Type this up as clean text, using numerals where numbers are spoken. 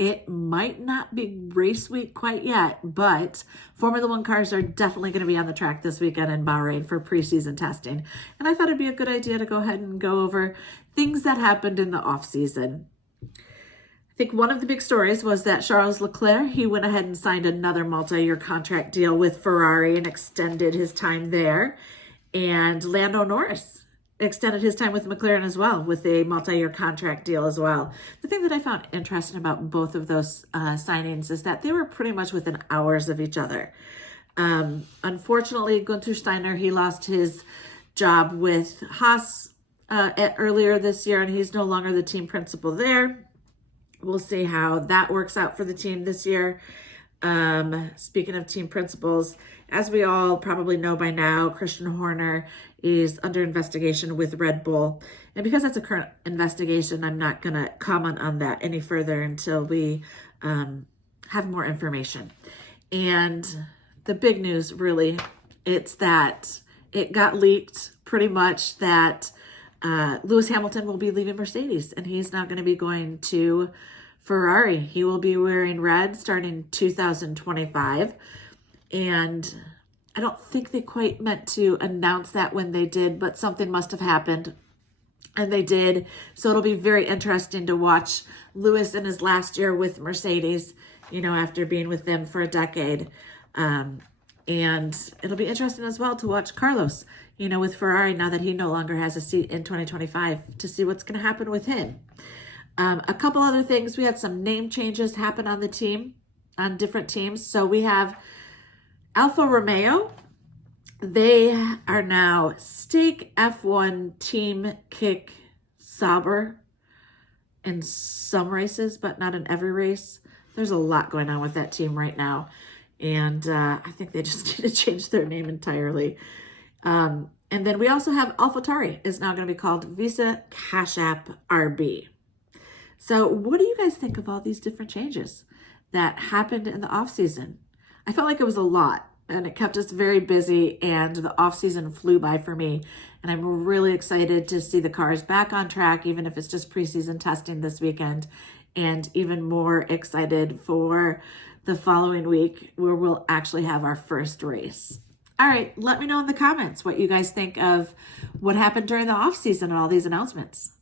It might not be race week quite yet, but Formula One cars are definitely going to be on the track this weekend in Bahrain for preseason testing. And I thought it'd be a good idea to go ahead and go over things that happened in the off season. I think one of the big stories was that Charles Leclerc, he went ahead and signed another multi-year contract deal with Ferrari and extended his time there. And Lando Norris extended his time with McLaren as well with a multi-year contract deal as well. The thing that I found interesting about both of those signings is that they were pretty much within hours of each other. Unfortunately, Gunther Steiner, he lost his job with Haas earlier this year, and he's no longer the team principal there. We'll see how that works out for the team this year. Speaking of team principals, as we all probably know by now, Christian Horner is under investigation with Red Bull. And because that's a current investigation, I'm not going to comment on that any further until we have more information. And the big news, really, it's that it got leaked pretty much that Lewis Hamilton will be leaving Mercedes, and he's now going to be going to Ferrari. He will be wearing red starting 2025. And I don't think they quite meant to announce that when they did, but something must have happened. And they did. So it'll be very interesting to watch Lewis in his last year with Mercedes, after being with them for a decade. And it'll be interesting as well to watch Carlos, with Ferrari now that he no longer has a seat in 2025, to see what's going to happen with him. A couple other things. We had some name changes happen on the team, on different teams. So we have Alfa Romeo. They are now Stake F1 Team Kick Sauber in some races, but not in every race. There's a lot going on with that team right now. And I think they just need to change their name entirely. And then we also have AlphaTauri is now going to be called Visa Cash App RB. So what do you guys think of all these different changes that happened in the offseason? I felt like it was a lot, and it kept us very busy, and the offseason flew by for me. And I'm really excited to see the cars back on track, even if it's just preseason testing this weekend, and even more excited for the following week where we'll actually have our first race. All right, let me know in the comments what you guys think of what happened during the offseason and all these announcements.